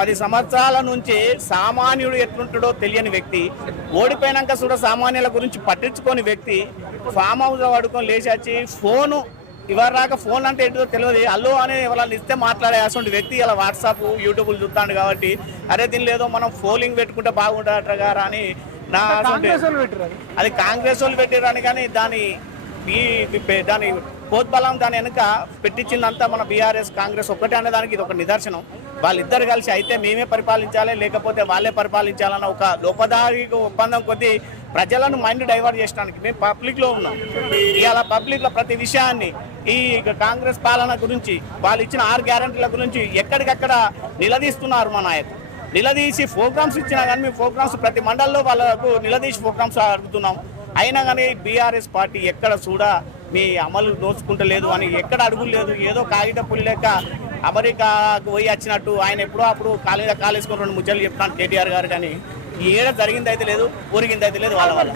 10 సంవత్సరాల నుంచి సామాన్యుడు ఎట్లుంటాడో తెలియని వ్యక్తి, ఓడిపోయినాక కూడా సామాన్యుల గురించి పట్టించుకోని వ్యక్తి, ఫామ్ హౌస్ పడుకొని లేచి ఫోను ఇవరాక ఫోన్ అంటే ఏంటో తెలియదు, అల్లు అని ఎవరైనా ఇస్తే మాట్లాడే అటువంటి వ్యక్తి ఇలా వాట్సాప్ యూట్యూబ్లు చూస్తాడు కాబట్టి అరే దీని లేదో మనం ఫోలింగ్ పెట్టుకుంటే బాగుంటారట గారా అని నా అది కాంగ్రెస్ వాళ్ళు పెట్టారని. కానీ దాని పోద్బలం దాని వెనుక పెట్టించిందంతా మన బీఆర్ఎస్ కాంగ్రెస్ ఒక్కటే అనేదానికి ఇది ఒక నిదర్శనం. వాళ్ళిద్దరు కలిసి అయితే మేమే పరిపాలించాలి లేకపోతే వాళ్ళే పరిపాలించాలన్న ఒక లోపదారి ఒప్పందం కొద్దీ ప్రజలను మైండ్ డైవర్ట్ చేయడానికి మేము పబ్లిక్లో ఉన్నాం. ఇవాళ పబ్లిక్లో ప్రతి విషయాన్ని ఈ కాంగ్రెస్ పాలన గురించి వాళ్ళు ఇచ్చిన 6 గ్యారెంటీల గురించి ఎక్కడికక్కడ నిలదీస్తున్నారు. మా నాయకులు నిలదీసి ప్రోగ్రామ్స్ ఇచ్చినా కానీ మేము ప్రోగ్రామ్స్ ప్రతి మండలంలో వాళ్ళకు నిలదీసి ప్రోగ్రామ్స్ అడుగుతున్నాం. అయినా కానీ బీఆర్ఎస్ పార్టీ ఎక్కడ చూడా మీ అమలు దోచుకుంటలేదు అని ఎక్కడ అడుగులు లేదు. ఏదో కాగిత పులి లెక్క అమెరికాకు పోయి వచ్చినట్టు ఆయన ఎప్పుడో అప్పుడు కాలేసుకొని 2 ముచ్చలు చెప్తాను కేటీఆర్ గారు. కానీ ఏడ జరిగింది అయితే లేదు, ఊరిగింది అయితే లేదు వాళ్ళ వల్ల.